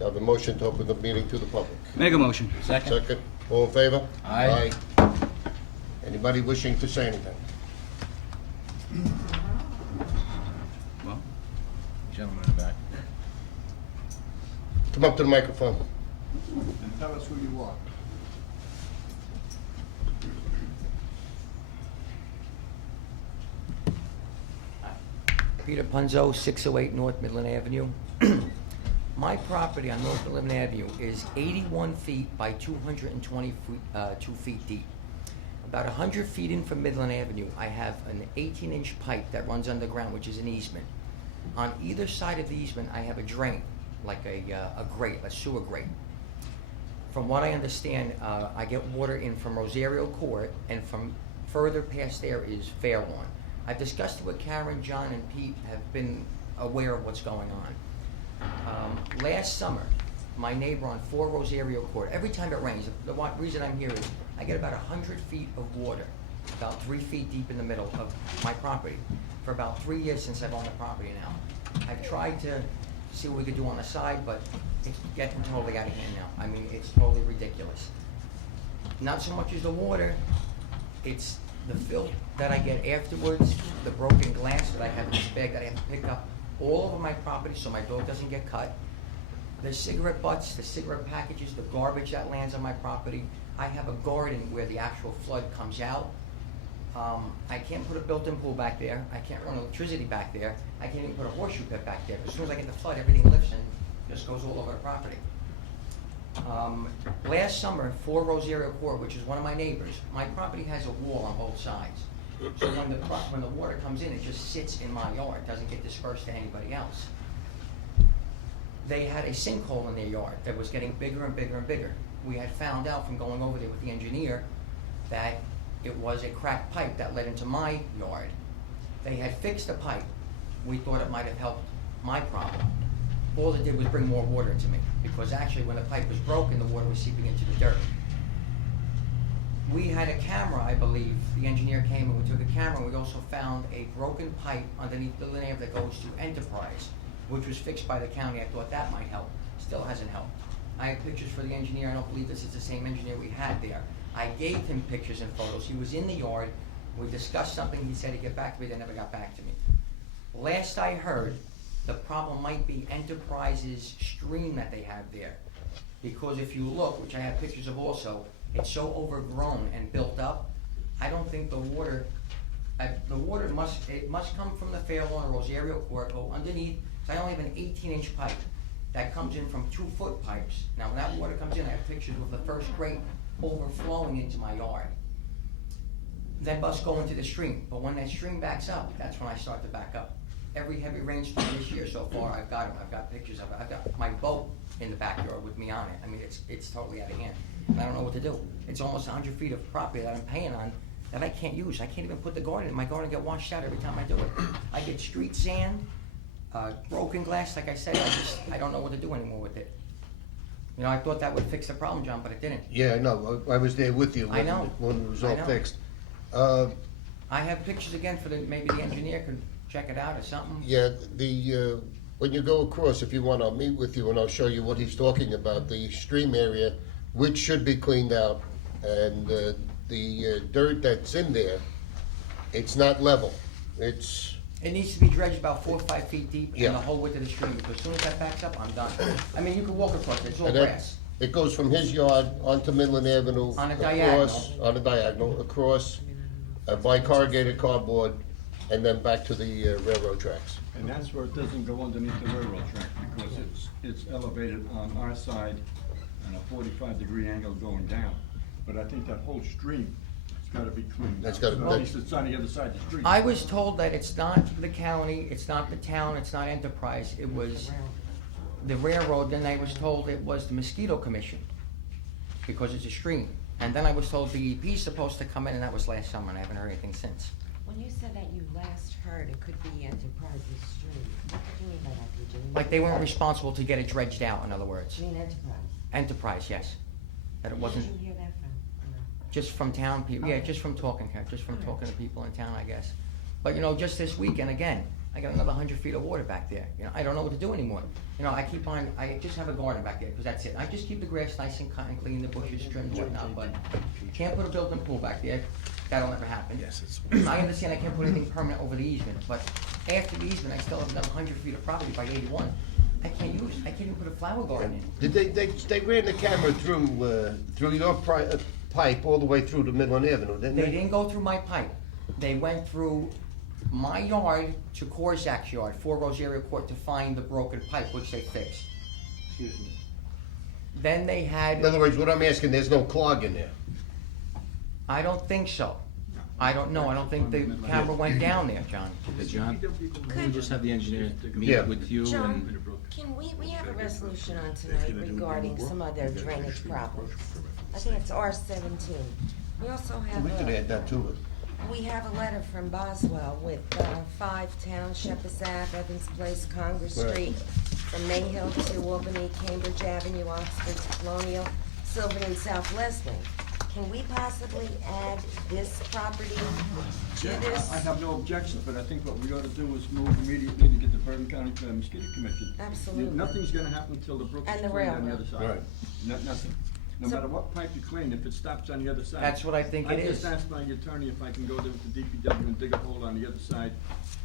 I have a motion to open the meeting to the public. Make a motion. Second, all in favor? Aye. Anybody wishing to say anything? Well, Gentleman in the back. Come up to the microphone. And tell us who you are. Peter Punzo, 608 North Midland Avenue. My property on North Midland Avenue is 81 feet by 222 feet deep. About 100 feet in from Midland Avenue, I have an 18-inch pipe that runs underground, which is an easement. On either side of the easement, I have a drain, like a grate, a sewer grate. From what I understand, I get water in from Rosario Court, and from further past there is Fair Lawn. I've discussed it with Karen, John, and Pete, have been aware of what's going on. Last summer, my neighbor on 4 Rosario Court, every time it rains, the reason I'm here is I get about 100 feet of water, about 3 feet deep in the middle of my property, for about 3 years since I've owned the property now. I've tried to see what we could do on the side, but it's getting totally out of hand now. I mean, it's totally ridiculous. Not so much as the water, it's the filth that I get afterwards, the broken glass that I have in this bag that I have to pick up all over my property so my dog doesn't get cut. The cigarette butts, the cigarette packages, the garbage that lands on my property. I have a garden where the actual flood comes out. I can't put a built-in pool back there. I can't run electricity back there. I can't even put a horseshoe pit back there. As soon as I get the flood, everything lifts and just goes all over the property. Last summer, 4 Rosario Court, which is one of my neighbors, my property has a wall on both sides. So when the water comes in, it just sits in my yard, doesn't get dispersed to anybody else. They had a sinkhole in their yard that was getting bigger and bigger and bigger. We had found out from going over there with the engineer that it was a cracked pipe that led into my yard. They had fixed the pipe. We thought it might have helped my problem. All it did was bring more water into me, because actually when the pipe was broken, the water was seeping into the dirt. We had a camera, I believe. The engineer came and we took a camera, and we also found a broken pipe underneath the linear that goes to Enterprise, which was fixed by the county. I thought that might help. Still hasn't helped. I have pictures for the engineer. I don't believe this is the same engineer we had there. I gave him pictures and photos. He was in the yard. We discussed something. He said he'd get back to me. They never got back to me. Last I heard, the problem might be Enterprise's stream that they have there. Because if you look, which I have pictures of also, it's so overgrown and built up. I don't think the water must come from the Fair Lawn or Rosario Court, go underneath. So I only have an 18-inch pipe that comes in from 2-foot pipes. Now when that water comes in, I have pictures of the first grate overflowing into my yard. Then must go into the stream. But when that stream backs up, that's when I start to back up. Every heavy rainstorm this year so far, I've got them. I've got pictures of it. I've got my boat in the backyard with me on it. I mean, it's totally out of hand. And I don't know what to do. It's almost 100 feet of property that I'm paying on that I can't use. I can't even put the garden in. My garden get washed out every time I do it. I get street sand, broken glass. Like I said, I don't know what to do anymore with it. You know, I thought that would fix the problem, John, but it didn't. Yeah, I know. I was there with you I know. when it was all I know. fixed. I have pictures again for maybe the engineer could check it out or something. Yeah, when you go across, if you want, I'll meet with you and I'll show you what he's talking about, the stream area, which should be cleaned out, and the dirt that's in there, it's not level. It needs to be dredged about 4 or 5 feet deep Yeah. in the whole width of the stream, because as soon as that backs up, I'm done. I mean, you can walk across it, it's all And that- grass. It goes from his yard onto Midland Avenue. On a across- diagonal. On a diagonal, across, by corrugated cardboard, and then back to the railroad tracks. And that's where it doesn't go underneath the railroad track, because it's elevated on our side and a 45-degree angle going down. But I think that whole stream has gotta be cleaned That's out. gotta- So at least it's on the other side of the street. I was told that it's not the county, it's not the town, it's not Enterprise, it was the railroad. Then I was told it was the mosquito commission, because it's a stream. And then I was told DEP's supposed to come in, and that was last summer, and I haven't heard anything since. When you said that you last heard it could be Enterprise's stream, what did you mean by that? Did you mean? Like they weren't responsible to get it dredged out, in other words. You mean Enterprise? Enterprise, yes. That it wasn't Where did you hear that from? Or no? just from town people, yeah, just from talking to people in town, I guess. But you know, just this weekend, again, I got another 100 feet of water back there. You know, I don't know what to do anymore. You know, I just have a garden back there, because that's it. I just keep the grass nice and cut and clean, the bushes trimmed, whatnot, but can't put a built-in pool back there. That'll never happen. Yes, it's. I understand I can't put anything permanent over the easement, but after the easement, I still have another 100 feet of property by 81. I can't even put a flower garden in. Did they ran the camera through your pipe all the way through to Midland Avenue, didn't They they? didn't go through my pipe. They went through my yard to Korzak's yard, 4 Rosario Court, to find the broken pipe, which they fixed. Excuse me. Then they had, In other words, what I'm asking, there's no clog in there. I don't think so. I don't know. I don't think the camera went down there, John. John, can we just have the engineer Yeah. meet with you John, and? can we have a resolution on tonight regarding some other drainage problems? I think it's R17. We also have We could add that to it. we have a letter from Boswell with 5 Township, Ave, Evans Place, Congress Right. Street, from Mayhill to Albany, Cambridge Avenue, Oxford to Colonial, Sylvan and South Leslie. Can we possibly add this property to this? I have no objections, but I think what we ought to do is move immediately to get the Bergen County Mosquito Commission. Absolutely. Nothing's gonna happen until the brook is And the cleaned on the railroad. other side. Right. Nothing. No So- matter what pipe you clean, if it stops on the other side. That's what I think it I just is. asked my attorney if I can go there with the DPW and dig a hole on the other side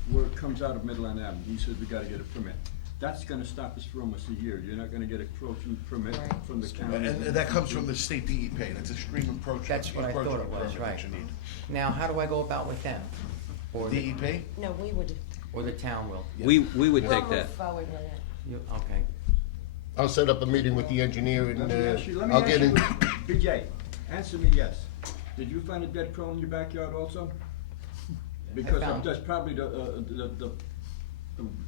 where it comes out of Midland Avenue. He says we gotta get a permit. That's gonna stop us for almost a year. You're not gonna get a approaching permit Right. from the county. And that comes from the state DEP, that's a stream approach. That's what I thought it was, permit right. that you need. Now, how do I go about with them? Or the, DEP? No, we would, or the town will? We would we'll take move that. forward with it. Okay. I'll set up a meeting with the engineer and I'll get in. BJ, answer me yes. Did you find a dead crow in your backyard also? Because found- that's probably the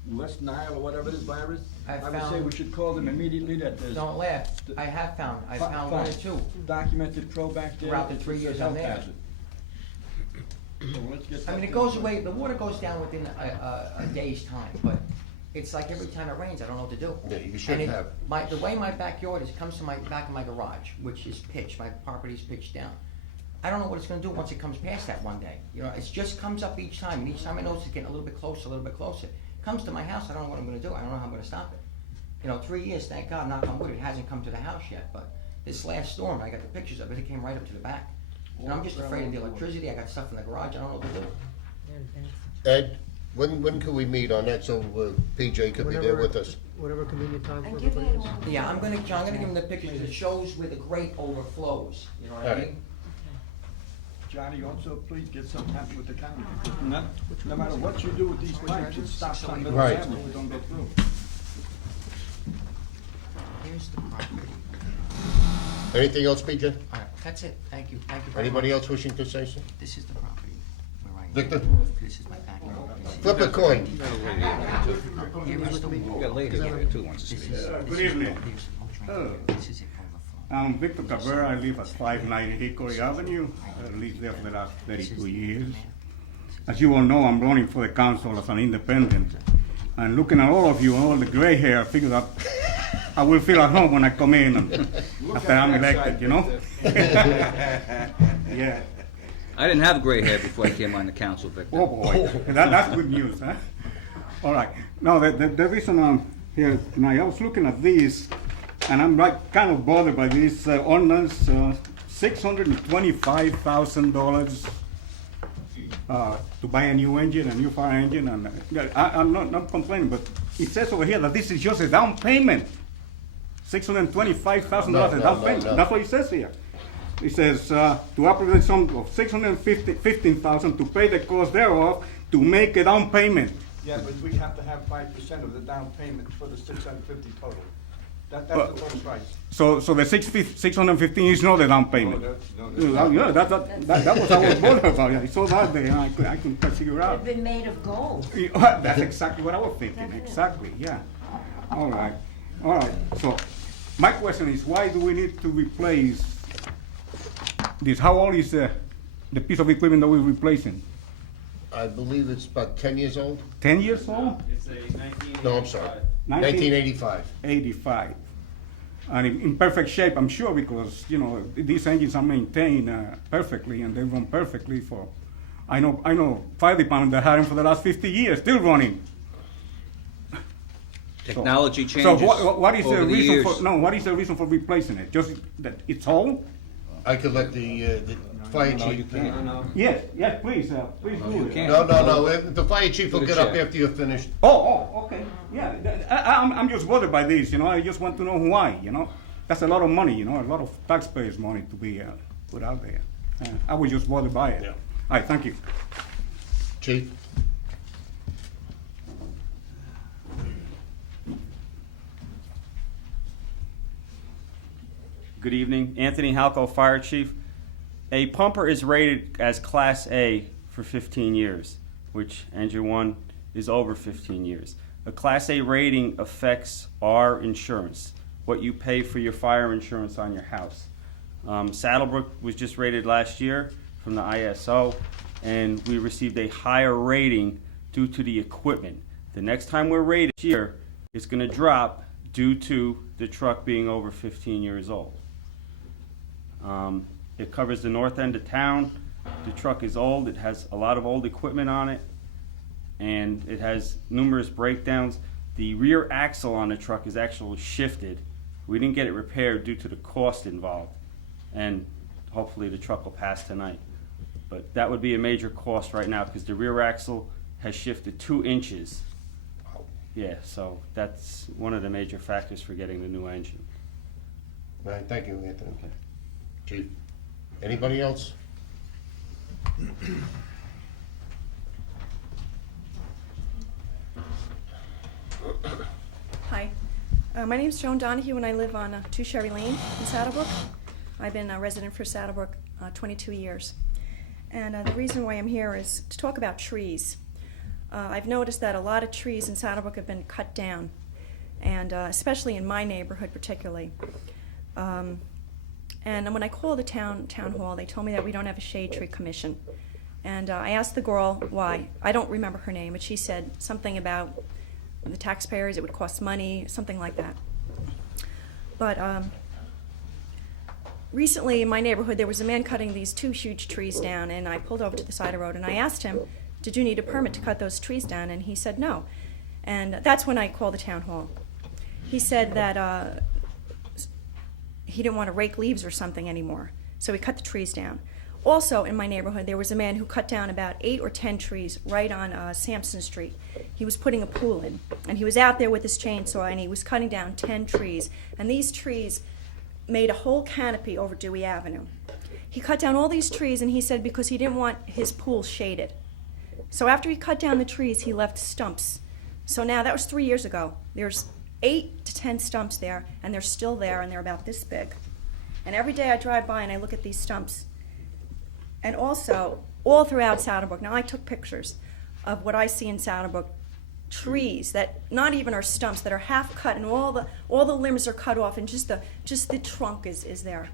West Nile or whatever this virus. I would say found- we should call them immediately that there's. Don't laugh. I found one or two. Documented crow back there. Throughout the 3 years I'm Health there. hazard. So let's get I mean, that it goes done. away, the water goes down within a day's time, but it's like every time it rains, I don't know what to do. Yeah, you should And it- have. the way my backyard is, comes to my, back of my garage, which is pitched, my property's pitched down. I don't know what it's gonna do once it comes past that one day. You know, it just comes up each time, and each time I notice it's getting a little bit closer, a little bit closer. Comes to my house, I don't know what I'm gonna do, I don't know how I'm gonna stop it. You know, 3 years, thank God, knock on wood, it hasn't come to the house yet, but this last storm, I got the pictures of it, it came right up to the back. And I'm just afraid of the electricity, I got stuff in the garage, I don't know what to do. Ed, when can we meet on that so PJ could be there Whenever- with us? Whatever convenient time for And give everybody that is. one. Yeah, I'm gonna give him the pictures, it shows where the grate overflows, you know what I Alright. mean? Johnny, also please get something happen with the county, because no matter what you do with these pipes, it stops on Middle Right. Avenue, we don't go through. Here's the property. Anything else, PJ? Alright, that's it, thank you very much. Anybody else wishing to say something? This is the property where I Victor? This is my backyard. Flip a coin. Here is the wall. We got ladies here too, wants to This speak. is- Good evening. Here's the whole drain. This is it overflow. I'm Victor Cabrera. I live at 590 Hickory Avenue. I lived there for the last 32 years. As you all know, I'm running for the council as an independent. And looking at all of you and all the gray hair, I figure that I will feel at home when I come in and after I'm elected, you know? Yeah. I didn't have gray hair before I came on the council, Victor. Oh boy, that's good news, huh? All right. Now, the reason I'm here tonight, I was looking at this, and I'm like kind of bothered by this ordinance, $625,000 to buy a new engine, a new fire engine, and I'm not complaining, but it says over here that this is just a down payment. $625,000 No, a down no, payment. no. That's what it says here. It says, to appropriate sum of $615,000 to pay the cost thereof to make a down payment. Yeah, but we have to have 5% of the down payment for the 650 total. That's the But- total price. So the 615 is not the down payment. No, Yeah, that was I was bothered about. I saw that there, and I couldn't figure out. It'd been made of gold. That's exactly what I was thinking, exactly, yeah. All right. So my question is, why do we need to replace this? How old is the piece of equipment that we're replacing? I believe it's about 10 years old? 10 years old? It's a 1985. No, I'm sorry. 1985. 85. And in perfect shape, I'm sure, because, you know, these engines are maintained perfectly, and they run perfectly for I know fire department that had them for the last 50 years, still running. Technology So changes what is the over the reason years. for, no, what is the reason for replacing it? Just that it's old? I could let the fire No, you chief. can't. Yes, please do it. can't. No, the fire chief will Through the get up chair. after you're finished. Okay. Yeah, I'm just bothered by this, I just want to know why, That's a lot of money, a lot of taxpayers' money to be put out there. I was just bothered by it. Yeah. All right, thank you. Chief? Good evening, Anthony Halco, Fire Chief. A pumper is rated as Class A for 15 years, which engine one is over 15 years. A Class A rating affects our insurance, what you pay for your fire insurance on your house. Saddlebrook was just rated last year from the ISO, and we received a higher rating due to the equipment. The next time we're rated this year, it's going to drop due to the truck being over 15 years old. It covers the north end of town. The truck is old. It has a lot of old equipment on it, and it has numerous breakdowns. The rear axle on the truck is actually shifted. We didn't get it repaired due to the cost involved, and hopefully the truck will pass tonight. But that would be a major cost right now because the rear axle has shifted 2 inches. Yeah, so that's one of the major factors for getting the new engine. All right, thank you, Anthony. Chief, anybody else? Hi, my name is Joan Donahue and I live on 2 Sherry Lane in Saddlebrook. I've been a resident for Saddlebrook 22 years. And the reason why I'm here is to talk about trees. I've noticed that a lot of trees in Saddlebrook have been cut down, and especially in my neighborhood particularly. And when I called the town hall, they told me that we don't have a shade tree commission. And I asked the girl why. I don't remember her name, but she said something about the taxpayers, it would cost money, something like that. But recently in my neighborhood, there was a man cutting these 2 huge trees down, and I pulled over to the side of the road and I asked him, did you need a permit to cut those trees down? And he said no. And that's when I called the town hall. He said that he didn't want to rake leaves or something anymore, so he cut the trees down. Also in my neighborhood, there was a man who cut down about 8 or 10 trees right on Sampson Street. He was putting a pool in, and he was out there with his chainsaw, and he was cutting down 10 trees. And these trees made a whole canopy over Dewey Avenue. He cut down all these trees, and he said because he didn't want his pool shaded. So after he cut down the trees, he left stumps. So now, that was 3 years ago. There's 8 to 10 stumps there, and they're still there, and they're about this big. And every day I drive by and I look at these stumps. And also, all throughout Saddlebrook, now I took pictures of what I see in Saddlebrook, trees that not even are stumps, that are half cut, and all the limbs are cut off, and just the trunk is there.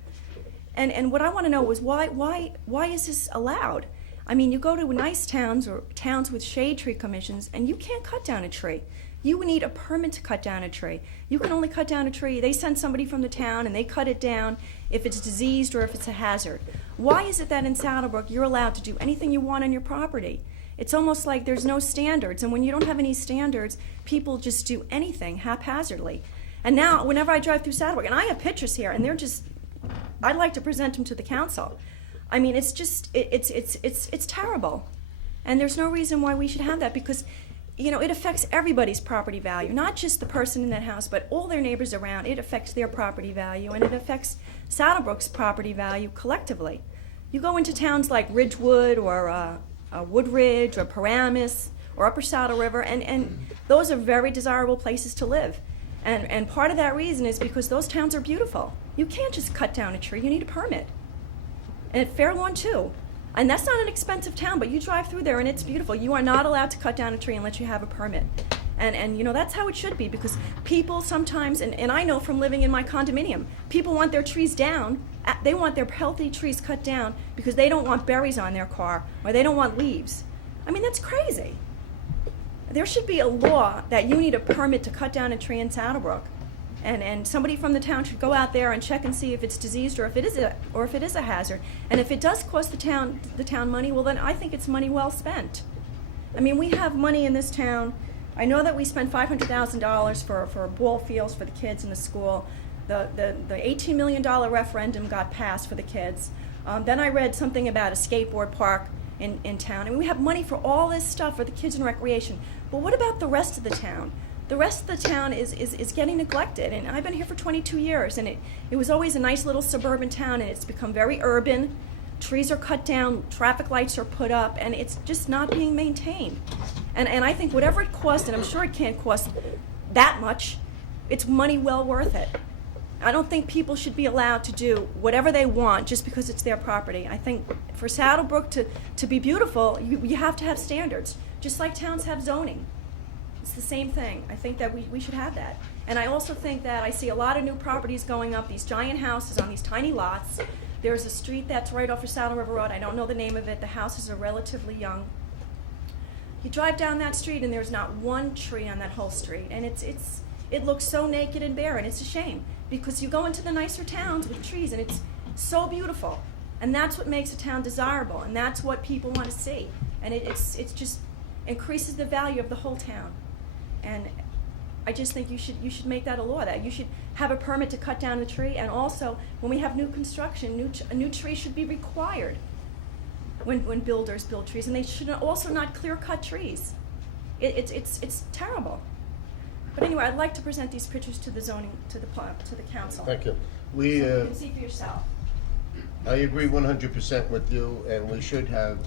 And what I want to know is why is this allowed? I mean, you go to nice towns or towns with shade tree commissions, and you can't cut down a tree. You would need a permit to cut down a tree. You can only cut down a tree. They send somebody from the town and they cut it down if it's diseased or if it's a hazard. Why is it that in Saddlebrook you're allowed to do anything you want on your property? It's almost like there's no standards, and when you don't have any standards, people just do anything haphazardly. And now, whenever I drive through Saddlebrook, and I have pictures here, and they're just, I'd like to present them to the council. I mean, it's just, it's terrible. And there's no reason why we should have that, because it affects everybody's property value, not just the person in that house, but all their neighbors around. It affects their property value, and it affects Saddlebrook's property value collectively. You go into towns like Ridgewood or Woodridge or Paramus or Upper Saddle River, and those are very desirable places to live. And part of that reason is because those towns are beautiful. You can't just cut down a tree, you need a permit. And at Fair Lawn too. And that's not an expensive town, but you drive through there and it's beautiful. You are not allowed to cut down a tree unless you have a permit. And that's how it should be, because people sometimes, and I know from living in my condominium, people want their trees down. They want their healthy trees cut down because they don't want berries on their car or they don't want leaves. I mean, that's crazy. There should be a law that you need a permit to cut down a tree in Saddlebrook. And somebody from the town should go out there and check and see if it's diseased or if it is a hazard. And if it does cost the town money, well then I think it's money well spent. I mean, we have money in this town. I know that we spent $500,000 for ball fields for the kids in the school. The $18 million referendum got passed for the kids. Then I read something about a skateboard park in town. And we have money for all this stuff for the kids and recreation. But what about the rest of the town? The rest of the town is getting neglected. And I've been here for 22 years, and it was always a nice little suburban town, and it's become very urban. Trees are cut down, traffic lights are put up, and it's just not being maintained. And I think whatever it costs, and I'm sure it can't cost that much, it's money well worth it. I don't think people should be allowed to do whatever they want just because it's their property. I think for Saddlebrook to be beautiful, you have to have standards, just like towns have zoning. It's the same thing. I think that we should have that. And I also think that I see a lot of new properties going up, these giant houses on these tiny lots. There's a street that's right off of Saddle River Road. I don't know the name of it. The houses are relatively young. You drive down that street and there's not one tree on that whole street. And it looks so naked and barren. It's a shame because you go into the nicer towns with trees and it's so beautiful. And that's what makes a town desirable, and that's what people want to see. And it's just increases the value of the whole town. And I just think you should make that a law, that you should have a permit to cut down the tree, and also when we have new construction, a new tree should be required when builders build trees, and they should also not clear cut trees. It's terrible. But anyway, I'd like to present these pictures to the council. Thank you. So you can see for yourself. I agree 100% with you, and we should have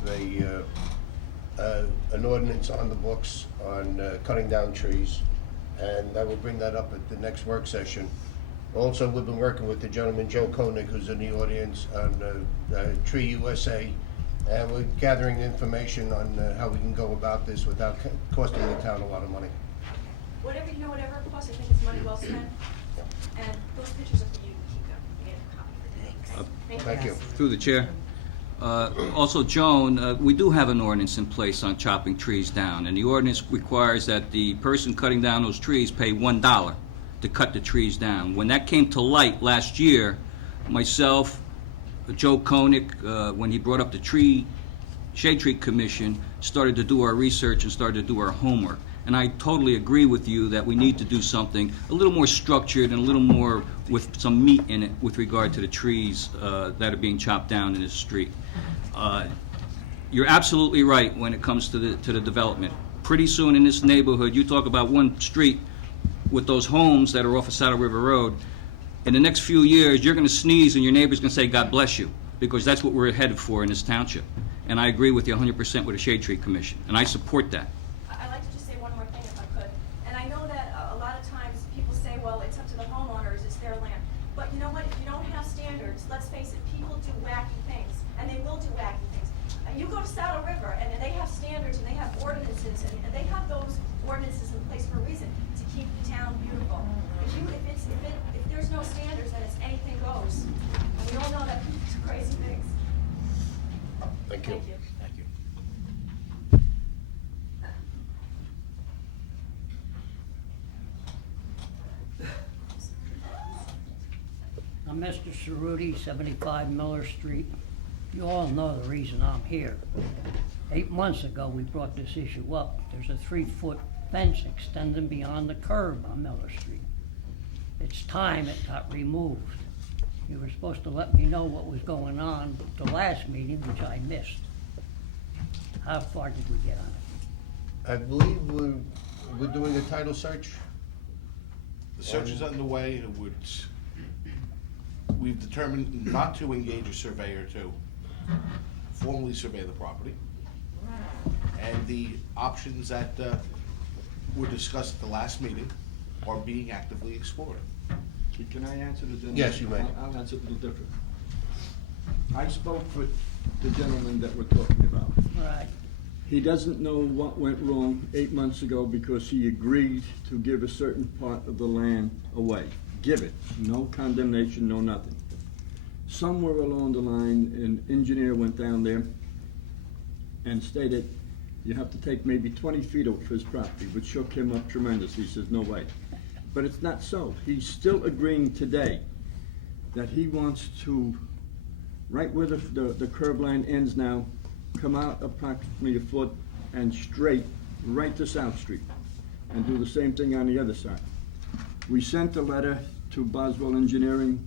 an ordinance on the books on cutting down trees, and I will bring that up at the next work session. Also, we've been working with the gentleman, Joe Koenig, who's in the audience, on Tree USA, and we're gathering information on how we can go about this without costing the town a lot of money. Whatever it costs, I think it's money well spent. And those pictures are for you to keep them. You get a copy. Thank you. Through the chair. Also, Joan, we do have an ordinance in place on chopping trees down, and the ordinance requires that the person cutting down those trees pay $1 to cut the trees down. When that came to light last year, myself, Joe Koenig, when he brought up the Shade Tree Commission, started to do our research and started to do our homework. And I totally agree with you that we need to do something a little more structured and a little more with some meat in it with regard to the trees that are being chopped down in this street. You're absolutely right when it comes to the development. Pretty soon in this neighborhood, you talk about one street with those homes that are off of Saddle River Road. In the next few years, you're going to sneeze and your neighbor's going to say, God bless you, because that's what we're headed for in this township. And I agree with you 100% with the Shade Tree Commission, and I support that. I'd like to just say one more thing if I could. And I know that a lot of times people say, well, it's up to the homeowners, it's their land. But you know what, if you don't have standards, let's face it, people do wacky things, and they will do wacky things. You go to Saddle River, and they have standards, and they have ordinances, and they have those ordinances in place for a reason, to keep the town beautiful. If there's no standards, then it's anything goes. And we all know that people do crazy things. Thank you. Thank you. I'm Mr. Cerruti, 75 Miller Street. You all know the reason I'm here. 8 months ago, we brought this issue up. There's a 3-foot fence extending beyond the curb on Miller Street. It's time it got removed. You were supposed to let me know what was going on at the last meeting, which I missed. How far did we get on it? I believe we're doing a title search. The search is underway. We've determined not to engage a surveyor to formally survey the property. And the options that were discussed at the last meeting are being actively explored. Can I answer the gentleman? Yes, you may. I'll answer it a little different. I spoke with the gentleman that we're talking about. Right. He doesn't know what went wrong 8 months ago because he agreed to give a certain part of the land away. Give it, no condemnation, no nothing. Somewhere along the line, an engineer went down there and stated, you have to take maybe 20 feet off his property, which shook him up tremendously. He says, no way. But it's not so. He's still agreeing today that he wants to, right where the curb line ends now, come out approximately a foot and straight right to South Street, and do the same thing on the other side. We sent a letter to Boswell Engineering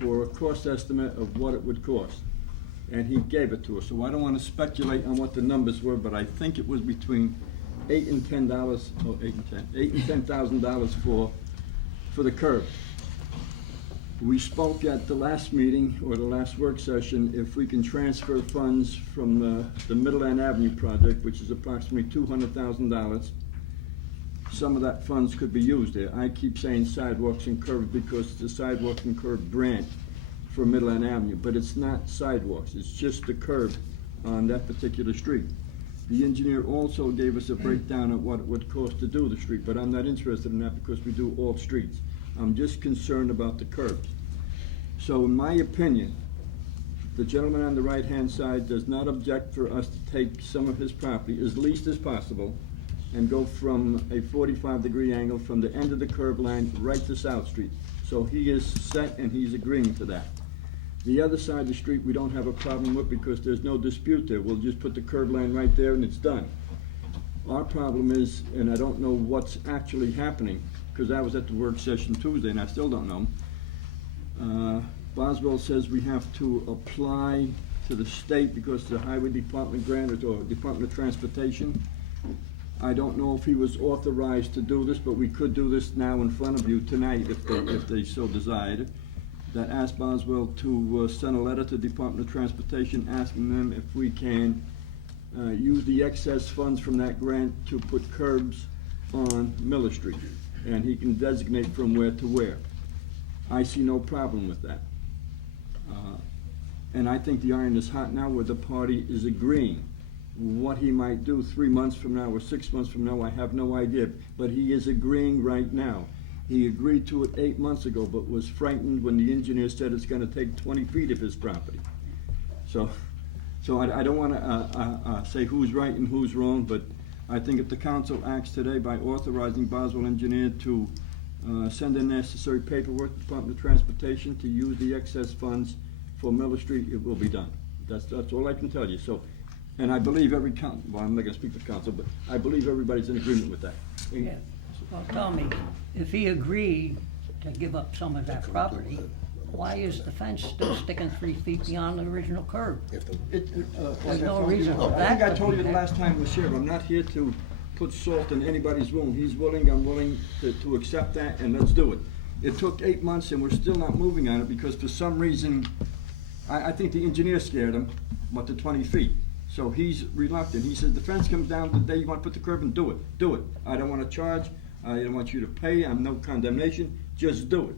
for a cost estimate of what it would cost, and he gave it to us. So I don't want to speculate on what the numbers were, but I think it was between $8 and $10,000 for the curb. We spoke at the last meeting, or the last work session, if we can transfer funds from the Middleland Avenue project, which is approximately $200,000. Some of that funds could be used there. I keep saying sidewalks and curbs because it's a sidewalk and curb grant for Middleland Avenue, but it's not sidewalks, it's just the curb on that particular street. The engineer also gave us a breakdown of what it would cost to do the street, but I'm not interested in that because we do all streets. I'm just concerned about the curbs. So in my opinion, the gentleman on the right-hand side does not object for us to take some of his property as least as possible and go from a 45-degree angle from the end of the curb line right to South Street. So he is set and he's agreeing to that. The other side of the street we don't have a problem with because there's no dispute there. We'll just put the curb line right there and it's done. Our problem is, and I don't know what's actually happening, because I was at the work session Tuesday and I still don't know. Boswell says we have to apply to the state because the Highway Department grant or Department of Transportation. I don't know if he was authorized to do this, but we could do this now in front of you tonight if they so desired. That asked Boswell to send a letter to the Department of Transportation asking them if we can use the excess funds from that grant to put curbs on Miller Street. And he can designate from where to where. I see no problem with that. And I think the iron is hot now where the party is agreeing. What he might do 3 months from now or 6 months from now, I have no idea. But he is agreeing right now. He agreed to it 8 months ago, but was frightened when the engineer said it's gonna take 20 feet of his property. So I don't wanna say who's right and who's wrong, but I think if the council acts today by authorizing Boswell Engineer to send in necessary paperwork to the Department of Transportation to use the excess funds for Miller Street, it will be done. That's all I can tell you. So, and I believe every well, I'm not gonna speak for council, but I believe everybody's in agreement with that. Yeah. Well, tell me, if he agreed to give up some of that property, why is the fence still sticking 3 feet beyond the original curb? There's no reason for I that. think I told you the last time we was here, I'm not here to put salt in anybody's wound. He's willing, I'm willing to accept that, and let's do it. It took 8 months and we're still not moving on it because for some reason, I think the engineer scared him, about the 20 feet. So he's reluctant. He says, the fence comes down the day you want to put the curb in, do it, do it. I don't want to charge, I don't want you to pay, I'm no condemnation, just do it.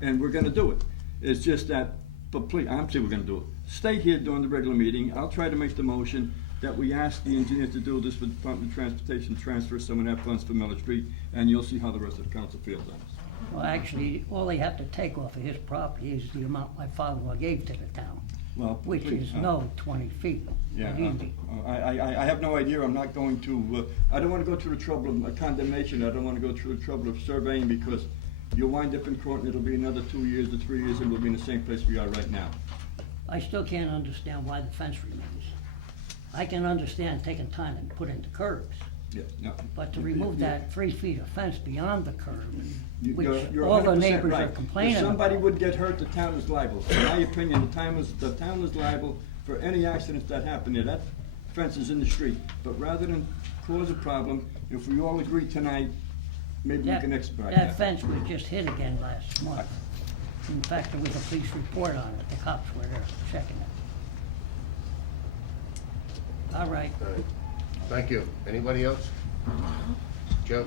And we're gonna do it. It's just that, but please, I'm saying we're gonna do it. Stay here during the regular meeting, I'll try to make the motion that we ask the engineer to do this for the Department of Transportation, transfer some of that funds for Miller Street, and you'll see how the rest of the council feels on this. Well, actually, all they have to take off of his property is the amount my father-in-law gave to the town, Well, which please, is no 20 feet. Yeah, Easy. I have no idea, I'm not going to, I don't wanna go through the trouble of a condemnation, I don't wanna go through the trouble of surveying, because you'll wind up in court and it'll be another 2 years or 3 years, and we'll be in the same place we are right now. I still can't understand why the fence remains. I can understand taking time and put in the curbs, Yeah, no. but to remove that 3 feet of fence beyond the curb, which You're all the 100% neighbors are right. complaining If somebody about. would get hurt, the town is liable. In my opinion, the town is liable for any accidents that happen there. That fence is in the street. But rather than cause a problem, if we all agree tonight, maybe we can expedite That that. fence was just hit again last month. In fact, there was a police report on it, the cops were there checking it. All right. All right. Thank you. Anybody else? Joe?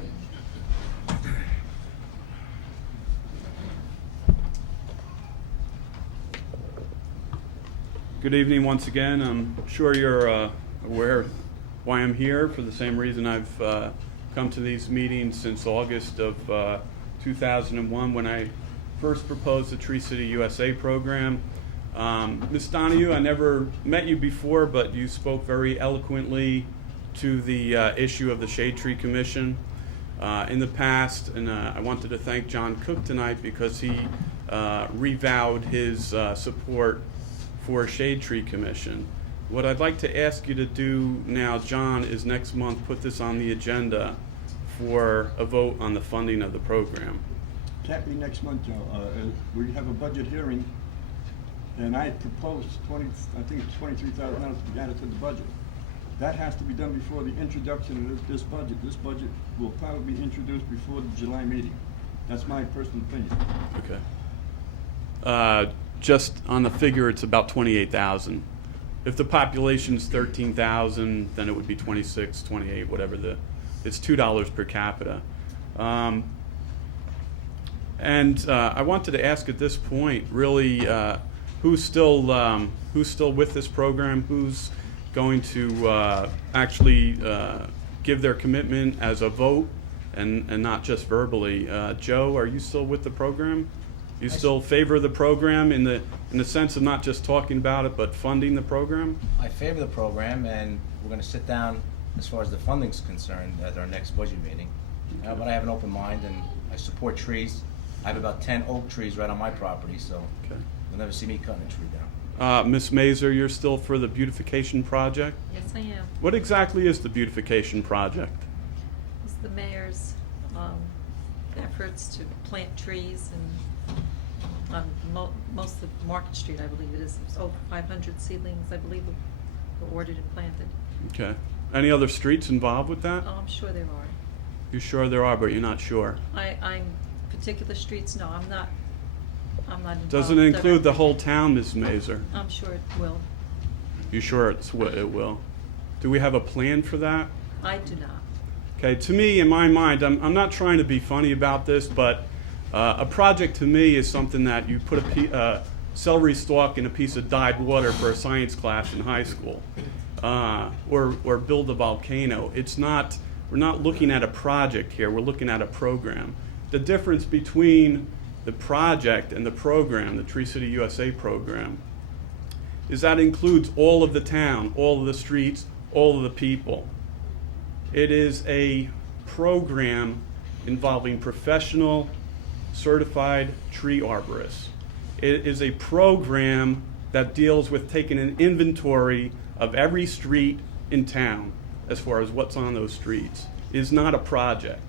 Good evening once again. I'm sure you're aware why I'm here, for the same reason I've come to these meetings since August of 2001 when I first proposed the Tree City USA program. Ms. Donahue, I never met you before, but you spoke very eloquently to the issue of the Shade Tree Commission. in the past, and I wanted to thank John Cook tonight because he revowed his support for Shade Tree Commission. What I'd like to ask you to do now, John, is next month put this on the agenda for a vote on the funding of the program. Can't be next month, Joe. We have a budget hearing, and I proposed I think it's $23,000 to be added to the budget. That has to be done before the introduction of this budget. This budget will probably be introduced before the July meeting. That's my personal opinion. Okay. Just on the figure, it's about 28,000. If the population's 13,000, then it would be 26, 28, whatever it's $2 per capita. And I wanted to ask at this point, really, who's still with this program? Who's going to actually give their commitment as a vote and not just verbally? Joe, are you still with the program? You still favor the program in the sense of not just talking about it, but funding the program? I favor the program, and we're going to sit down as far as the funding's concerned at our next budget meeting. But I have an open mind, and I support trees. I have about 10 oak trees right on my property, so you'll never see me cutting a tree down. Ms. Mazur, you're still for the beautification project? Yes, I am. What exactly is the beautification project? It's the mayor's efforts to plant trees and on most of Market Street, I believe it is. It's over 500 seedlings, I believe, were ordered and planted. Okay. Any other streets involved with that? Oh, I'm sure there are. You're sure there are, but you're not sure. I'm particular streets, no, I'm not involved. Does it include the whole town, Ms. Mazur? I'm sure it will. You sure it will? Do we have a plan for that? I do not. Okay, to me, in my mind, I'm not trying to be funny about this, but a project to me is something that you put a celery stalk in a piece of dyed water for a science class in high school, or build a volcano. We're not looking at a project here, we're looking at a program. The difference between the project and the program, the Tree City USA program, is that includes all of the town, all of the streets, all of the people. It is a program involving professional, certified tree arborists. It is a program that deals with taking an inventory of every street in town as far as what's on those streets. It is not a project.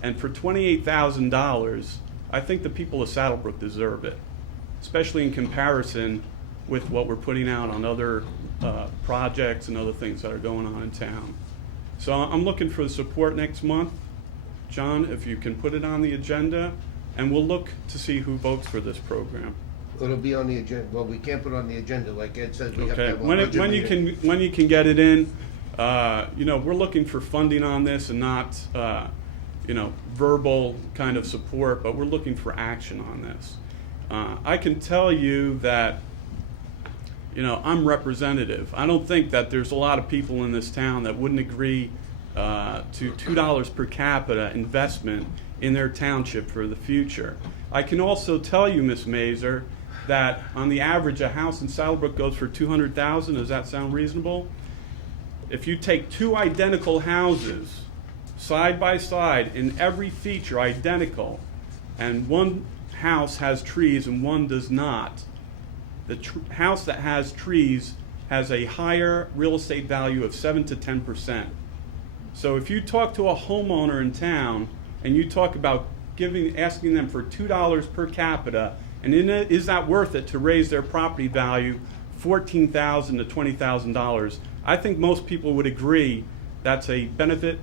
And for $28,000, I think the people of Saddlebrook deserve it, especially in comparison with what we're putting out on other projects and other things that are going on in town. So I'm looking for the support next month. John, if you can put it on the agenda, and we'll look to see who votes for this program. It'll be on the agenda. Well, we can't put it on the agenda, like Ed says, we have to Okay, have a budget meeting. when you can get it in, we're looking for funding on this and not, verbal kind of support, but we're looking for action on this. I can tell you that, I'm representative. I don't think that there's a lot of people in this town that wouldn't agree to $2 per capita investment in their township for the future. I can also tell you, Ms. Mazur, that on the average, a house in Saddlebrook goes for $200,000. Does that sound reasonable? If you take two identical houses, side by side, in every feature identical, and one house has trees and one does not, the house that has trees has a higher real estate value of 7 to 10%. So if you talk to a homeowner in town and you talk about asking them for $2 per capita, and is that worth it to raise their property value $14,000 to $20,000? I think most people would agree that's a benefit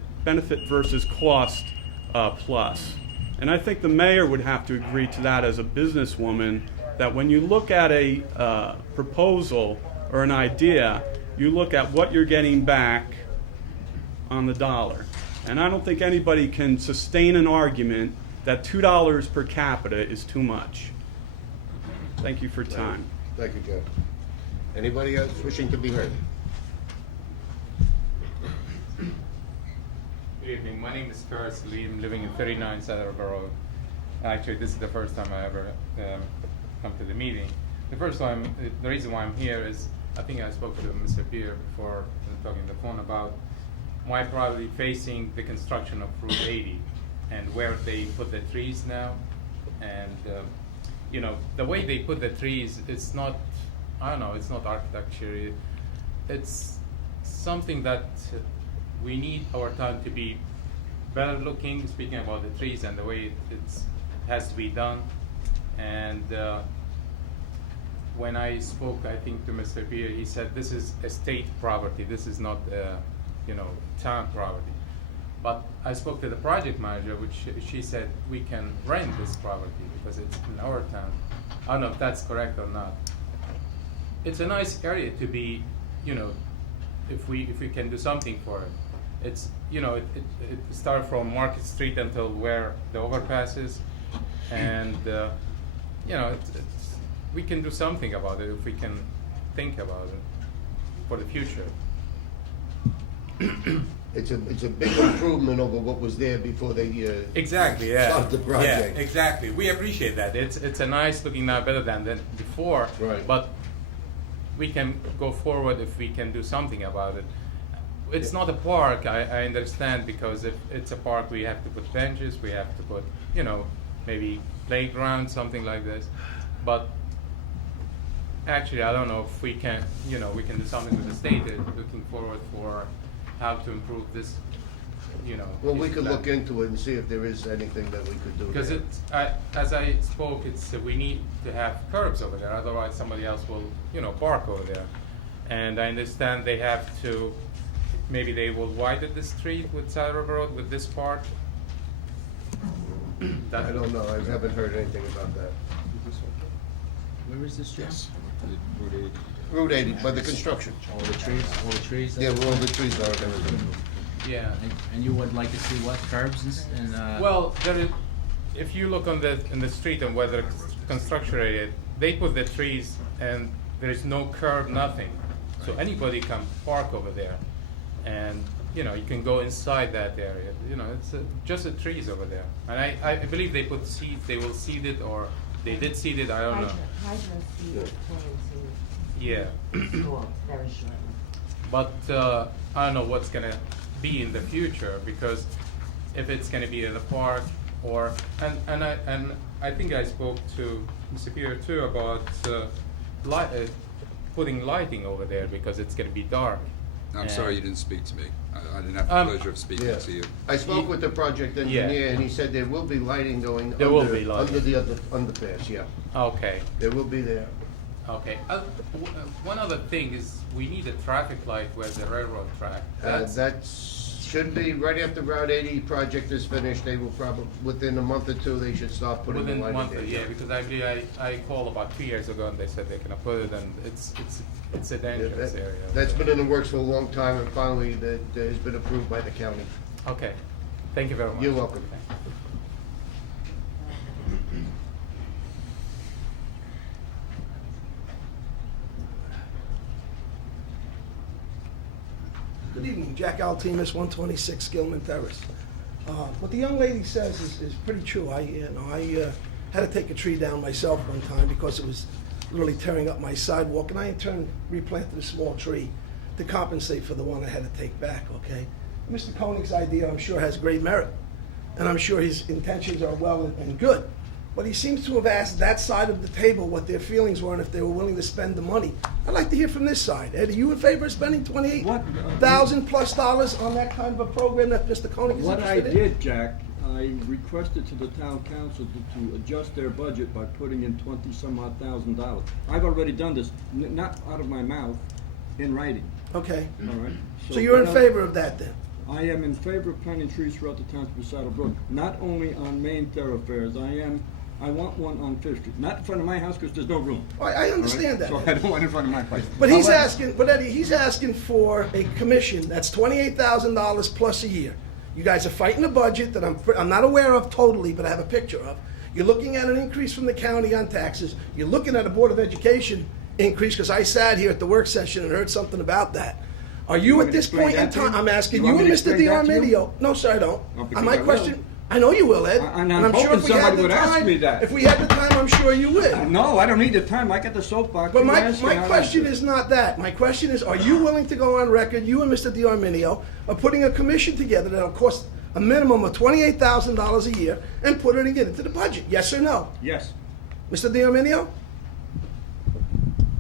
versus cost plus. And I think the mayor would have to agree to that as a businesswoman, that when you look at a proposal or an idea, you look at what you're getting back on the dollar. And I don't think anybody can sustain an argument that $2 per capita is too much. Thank you for your time. Thank you, Joe. Anybody else wishing to be heard? Good evening. My name is Ferris Lee. I'm living in 39 Saddlebrook Road. Actually, this is the first time I ever come to the meeting. The reason why I'm here is I think I spoke to Mr. Pierre before talking on the phone about my property facing the construction of Route 80 and where they put the trees now. And, you know, the way they put the trees, it's not, I don't know, it's not architecture. It's something that we need our town to be better looking, speaking about the trees and the way it has to be done. And when I spoke, I think, to Mr. Pierre, he said this is a state property. This is not, you know, town property. But I spoke to the project manager, which she said we can rent this property because it's in our town. I don't know if that's correct or not. It's a nice area to be, you know, if we can do something for it. It's, you know, it starts from Market Street until where the overpass is, and you know, we can do something about it if we can think about it for the future. It's a big improvement over what was there before they Exactly, yeah. started the project. Yeah, exactly. We appreciate that. It's a nice looking now, better than before. Right. But we can go forward if we can do something about it. It's not a park, I understand, because if it's a park, we have to put benches, we have to put, you know, maybe playground, something like this. But actually, I don't know if we can, you know, we can do something with the state. Looking forward for how to improve this, you know. Well, we could look into it and see if there is anything that we could do. Because there. it's, as I spoke, it's we need to have curbs over there. Otherwise, somebody else will, you know, park over there. And I understand they have to. Maybe they will widen the street with South River Road with this part. I don't know. I haven't heard anything about that. Where is this, Jess? Route 80, by the construction. All the trees? Yeah, where all the trees are and everything. Yeah. And you would like to see what, curbs and, Well, there is, if you look on in the street and where the construction area, they put the trees and there is no curb, nothing. So anybody can park over there. And, you know, you can go inside that area. You know, it's just the trees over there. And I believe they put seeds, they will seed it, or they did seed it, I don't know. Yeah. Very shortly. But I don't know what's gonna be in the future, because if it's gonna be in a park or and I think I spoke to Mr. Pierre too about putting lighting over there because it's gonna be dark. I'm sorry you didn't speak to me. I didn't have the pleasure of speaking to you. I spoke with the project engineer, and he said there will be lighting going There will be lighting. under the other underpass. Yeah. Okay. There will be there. Okay. One other thing is we need a traffic light where the railroad track. That should be right after Route 80 project is finished. They will probably, within a month or two, they should start putting the Within lighting one there. yeah, because I called about 2 years ago and they said they're gonna put it, and it's a dangerous area. That's been in the works for a long time, and finally that has been approved by the county. Okay. Thank you very much. You're welcome. Good evening, Jack Altimus, 126 Gilman Terrace. What the young lady says is pretty true. I had to take a tree down myself one time because it was really tearing up my sidewalk, and I in turn replanted a small tree to compensate for the one I had to take back, okay? Mr. Koenig's idea, I'm sure, has great merit, and I'm sure his intentions are well and good. But he seems to have asked that side of the table what their feelings were and if they were willing to spend the money. I'd like to hear from this side. Ed, are you in favor of spending $28,000+ on that kind of a program that Mr. Koenig is What I interested in? did, Jack, I requested to the town council to adjust their budget by putting in $20-some-odd thousand. I've already done this, not out of my mouth, in writing. Okay. All right. So you're in favor of that then? I am in favor of planting trees throughout the township of Saddle Brook, not only on main thoroughfares. I want one on Fifth Street, not in front of my house because there's no room. I understand that. So I don't want it in front of my place. But he's asking, but Eddie, he's asking for a commission that's $28,000 plus a year. You guys are fighting a budget that I'm not aware of totally, but I have a picture of. You're looking at an increase from the county on taxes. You're looking at a Board of Education increase, because I sat here at the work session and heard something about that. Are you at this point in time, I'm asking you and Mr. DiArmedio, no sir, I don't. I know you will, Ed. And And I'm I'm sure hoping if we had somebody the would ask time, me that. if we had the time, I'm sure you would. No, I don't need the time. I got the soapbox. But You my ask and I'll question answer. is not that. My question is, are you willing to go on record, you and Mr. DiArminio, are putting a commission together that'll cost a minimum of $28,000 a year and put it into the budget? Yes or no? Yes. Mr. DiArminio?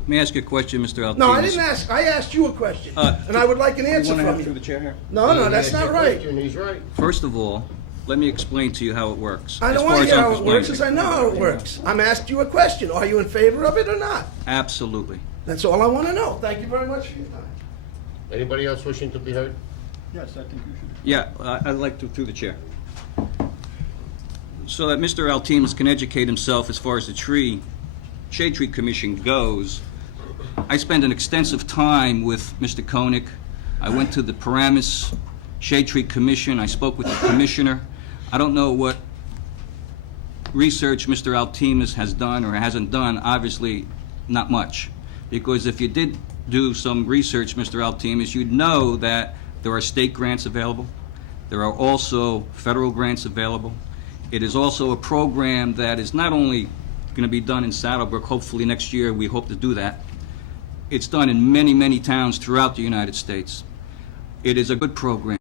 Let me ask you a question, Mr. Altinas. No, I didn't ask. I asked you a question. And I would like an answer You want to from have you. through the chair here? No, that's not right. He's right. First of all, let me explain to you how it works. I As don't far want to as hear I'm how it works, concerned. because I know how it works. I'm asking you a question. Are you in favor of it or not? Absolutely. That's all I want to know. Thank you very much for your time. Anybody else wishing to be heard? Yes, I think you should. Yeah, I'd like to, through the chair. So that Mr. Altinas can educate himself as far as the Shade Tree Commission goes, I spent an extensive time with Mr. Koenig. I went to the Paramus Shade Tree Commission. I spoke with the commissioner. I don't know what research Mr. Altinas has done or hasn't done. Obviously, not much. Because if you did do some research, Mr. Altinas, you'd know that there are state grants available. There are also federal grants available. It is also a program that is not only going to be done in Saddlebrook, hopefully next year we hope to do that. It's done in many, many towns throughout the United States. It is a good program.